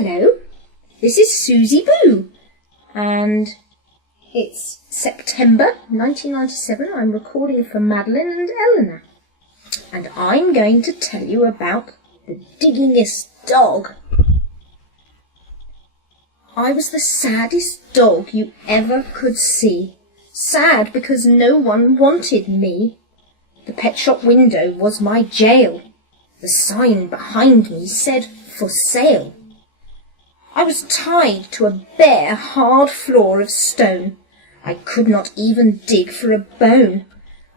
Hello, this is Susie Boo, and it's September 1997. I'm recording for Madeline and Eleanor, and I'm going to tell you about the Diggingest Dog. I was the saddest dog you ever could see. Sad because no one wanted me. The pet shop window was my jail. The sign behind me said, "For sale." I was tied to a bare, hard floor of stone. I could not even dig for a bone.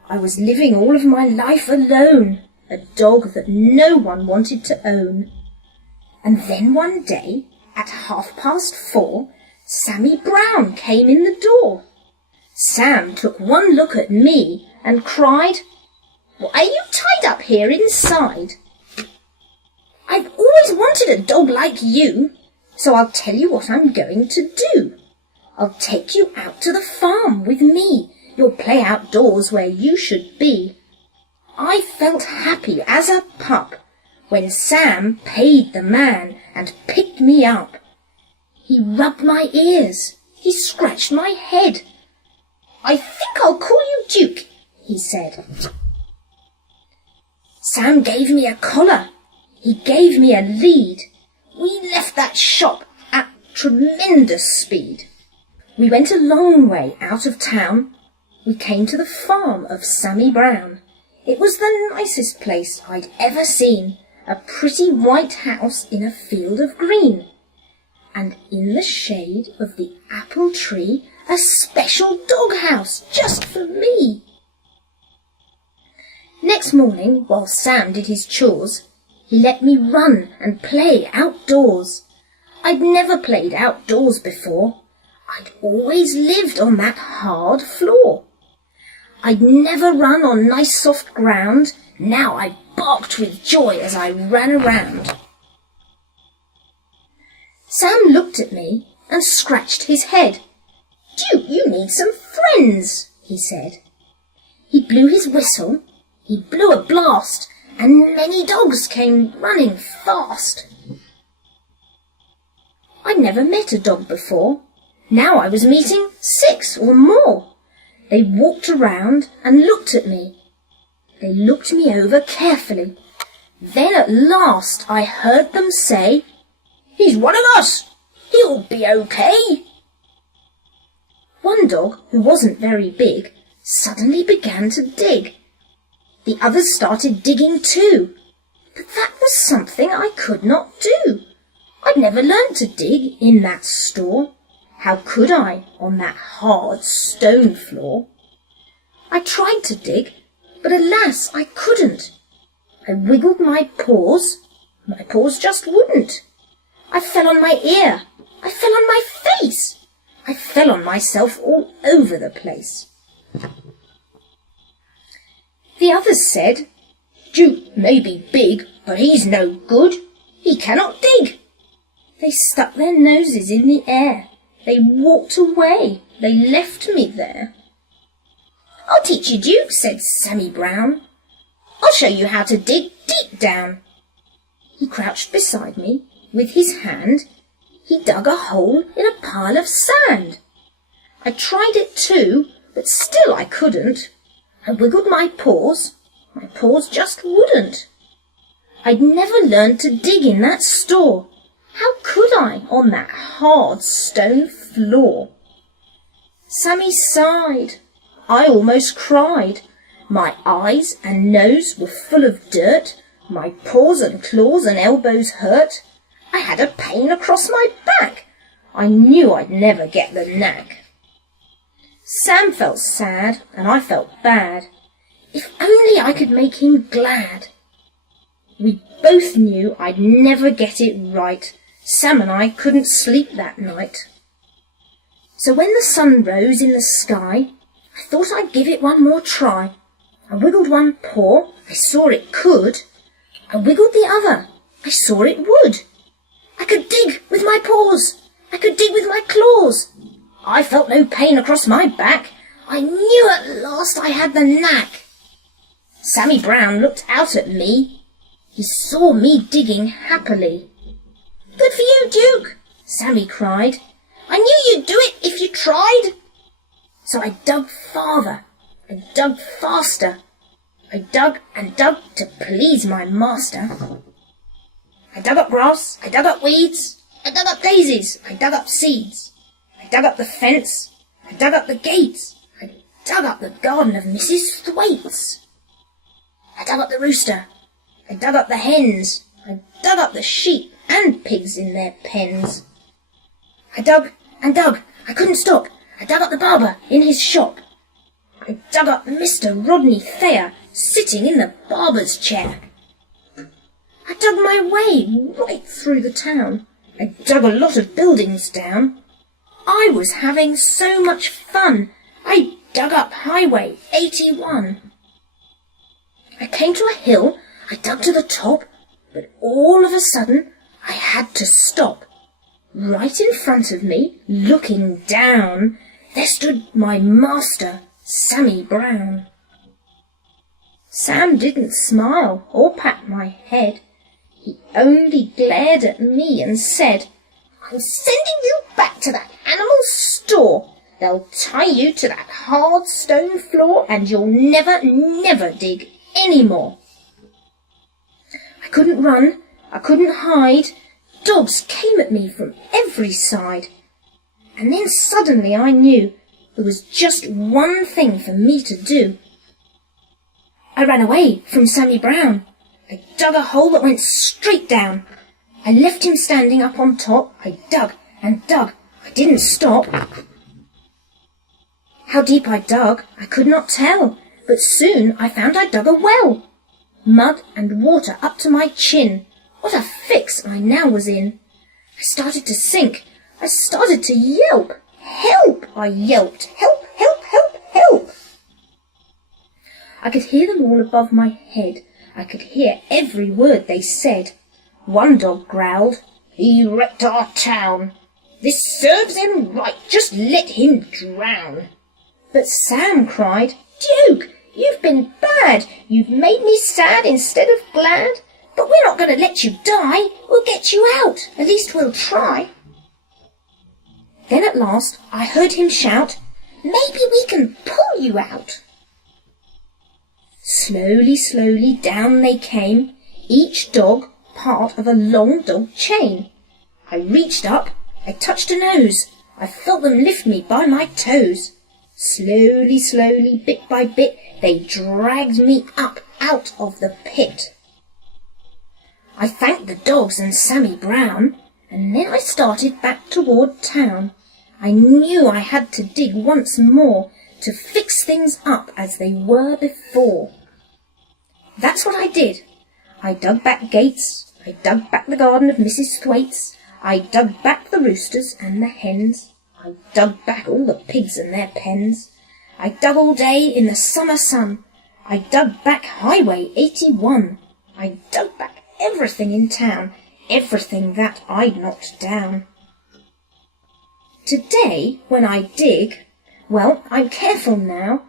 I was living all of my life alone, a dog that no one wanted to own. And then one day, at 4:30, Sammy Brown came in the door. Sam took one look at me and cried, "Why are you tied up here inside?" "I've always wanted a dog like you, so I'll tell you what I'm going to do. I'll take you out to the farm with me. You'll play outdoors where you should be." I felt happy as a pup when Sam paid the man and picked me up. He rubbed my ears. He scratched my head. "I think I'll call you Duke," he said. Sam gave me a collar. He gave me a lead. We left that shop at tremendous speed. We went a long way out of town. We came to the farm of Sammy Brown. It was the nicest place I'd ever seen, a pretty white house in a field of green. And in the shade of the apple tree, a special doghouse just for me. Next morning, while Sam did his chores, he let me run and play outdoors. I'd never played outdoors before. I'd always lived on that hard floor. I'd never run on nice soft ground. Now I barked with joy as I ran around. Sam looked at me and scratched his head. "Duke, you need some friends," he said. He blew his whistle. He blew a blast, and many dogs came running fast. I'd never met a dog before. Now I was meeting 6 or more. They walked around and looked at me. They looked me over carefully. Then at last I heard them say, "He's one of us. He'll be okay." One dog, who wasn't very big, suddenly began to dig. The others started digging too. But that was something I could not do. I'd never learned to dig in that store. How could I on that hard stone floor? I tried to dig, but alas, I couldn't. I wiggled my paws just wouldn't. I fell on my ear. I fell on my face. I fell on myself all over the place. The others said, "Duke may be big, but he's no good. He cannot dig." They stuck their noses in the air. They walked away. They left me there. "I'll teach you, Duke," said Sammy Brown. "I'll show you how to dig deep down." He crouched beside me. With his hand, he dug a hole in a pile of sand. I tried it too, but still I couldn't. I wiggled my paws just wouldn't. I'd never learned to dig in that store. How could I on that hard stone floor? Sammy sighed. I almost cried. My eyes and nose were full of dirt. My paws and claws and elbows hurt. I had a pain across my back. I knew I'd never get the knack. Sam felt sad and I felt bad. If only I could make him glad. We both knew I'd never get it right. Sam and I couldn't sleep that night. So when the sun rose in the sky, I thought I'd give it one more try. I wiggled one paw. I saw it could. I wiggled the other. I saw it would. I could dig with my paws. I could dig with my claws. I felt no pain across my back. I knew at last I had the knack. Sammy Brown looked out at me. He saw me digging happily. "Good for you, Duke," Sammy cried. "I knew you'd do it if you tried." So I dug farther, I dug faster, I dug and dug to please my master. I dug up grass, I dug up weeds, I dug up daisies, I dug up seeds. I dug up the fence, I dug up the gates, I dug up the garden of Mrs. Thwaites. I dug up the rooster, I dug up the hens, I dug up the sheep and pigs in their pens. I dug and dug, I couldn't stop. I dug up the barber in his shop. I dug up Mr. Rodney Thayer sitting in the barber's chair. I dug my way right through the town. I dug a lot of buildings down. I was having so much fun. I dug up Highway 81. I came to a hill. I dug to the top, but all of a sudden I had to stop. Right in front of me, looking down, there stood my master, Sammy Brown. Sam didn't smile or pat my head. He only glared at me and said, "I'm sending you back to that animal store. They'll tie you to that hard stone floor and you'll never, never dig any more." I couldn't run, I couldn't hide. Dogs came at me from every side. And then suddenly I knew there was just one thing for me to do. I ran away from Sammy Brown. I dug a hole that went straight down. I left him standing up on top. I dug and dug. I didn't stop. How deep I dug, I could not tell, but soon I found I dug a well. Mud and water up to my chin. What a fix I now was in. I started to sink. I started to yelp. "Help!" I yelped. "Help, help, help, help!" I could hear them all above my head. I could hear every word they said. One dog growled, "He wrecked our town. This serves him right. Just let him drown." But Sam cried, "Duke, you've been bad. You've made me sad instead of glad. But we're not going to let you die. We'll get you out. At least we'll try." Then at last I heard him shout, "Maybe we can pull you out." Slowly, slowly down they came, each dog part of a long dog chain. I reached up, I touched a nose, I felt them lift me by my toes. Slowly, slowly, bit by bit, they dragged me up out of the pit. I thanked the dogs and Sammy Brown, and then I started back toward town. I knew I had to dig once more to fix things up as they were before. That's what I did. I dug back gates, I dug back the garden of Mrs. Thwaites, I dug back the roosters and the hens, I dug back all the pigs and their pens, I dug all day in the summer sun, I dug back Highway 81, I dug back everything in town, everything that I'd knocked down. Today, when I dig, well, I'm careful now.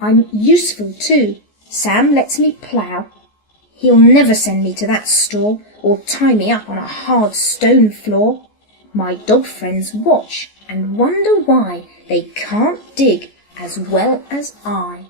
I'm useful too. Sam lets me plough. He'll never send me to that store or tie me up on a hard stone floor. My dog friends watch and wonder why they can't dig as well as I.